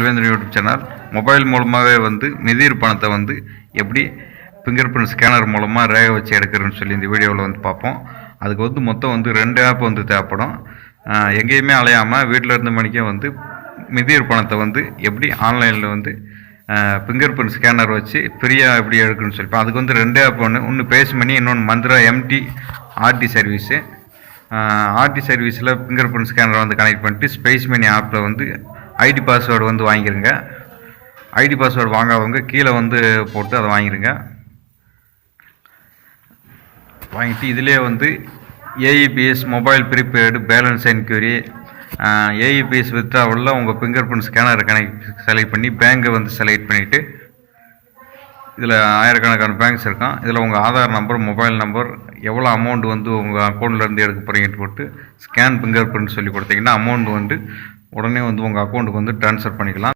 Selvendran YouTube channel. Mobile மூலமாகவே வந்து நிதிர் பணத்தை வந்து எப்படி ஃபிங்கர் பிரிண்ட் ஸ்கேனர் மூலமாக ரேக வச்சு எடுக்கிறேன்னு சொல்லி இந்த வீடியோவில் வந்து பார்ப்போம். அதுக்கு வந்து மொத்தம் வந்து 2 ஆப் வந்து தேவைப்படும். எங்கேயுமே அலையாமல் வீட்டில் இருந்த மணிக்கே வந்து நிதிர் பணத்தை வந்து எப்படி ஆன்லைனில் வந்து ஃபிங்கர் பிரிண்ட் ஸ்கேனர் வச்சு ஃப்ரீயாக எப்படி எடுக்கணும்னு சொல்லிப்போம். அதுக்கு வந்து 2 ஆப் ஒன்று பேஸ் பண்ணி, இன்னொன்று Mantra MD RD service. RD சர்வீஸில் ஃபிங்கர் பிரிண்ட் ஸ்கேனரை வந்து கனெக்ட் பண்ணிட்டு ஸ்பேஸ் மணி ஆப்பில் வந்து ஐடி பாஸ்வேர்டு வந்து வாங்கிடுங்க. ஐடி பாஸ்வேர்டு வாங்காதவங்க கீழே வந்து போட்டு அதை வாங்கிடுங்க. வாங்கிட்டு இதிலே வந்து AEPS mobile prepaid balance enquiry, AEPS வித்ட்ராவலில் உங்கள் ஃபிங்கர் பிரிண்ட் ஸ்கேனரை செலக்ட் பண்ணி பேங்கை வந்து செலக்ட் பண்ணிவிட்டு, இதில் ஆயிரக்கணக்கான பேங்க்ஸ் இருக்கும். இதில் உங்கள் ஆதார் நம்பர், மொபைல் நம்பர், எவ்வளோ அமௌண்ட் வந்து உங்கள் அக்கௌண்ட்லேருந்து எடுக்க போகிறீங்கன்னு போட்டு ஸ்கேன் ஃபிங்கர் பிரிண்ட் சொல்லி கொடுத்தீங்கன்னா அமௌண்ட் வந்து உடனே வந்து உங்கள் அக்கௌண்ட்டுக்கு வந்து ட்ரான்ஸ்ஃபர் பண்ணிக்கலாம்.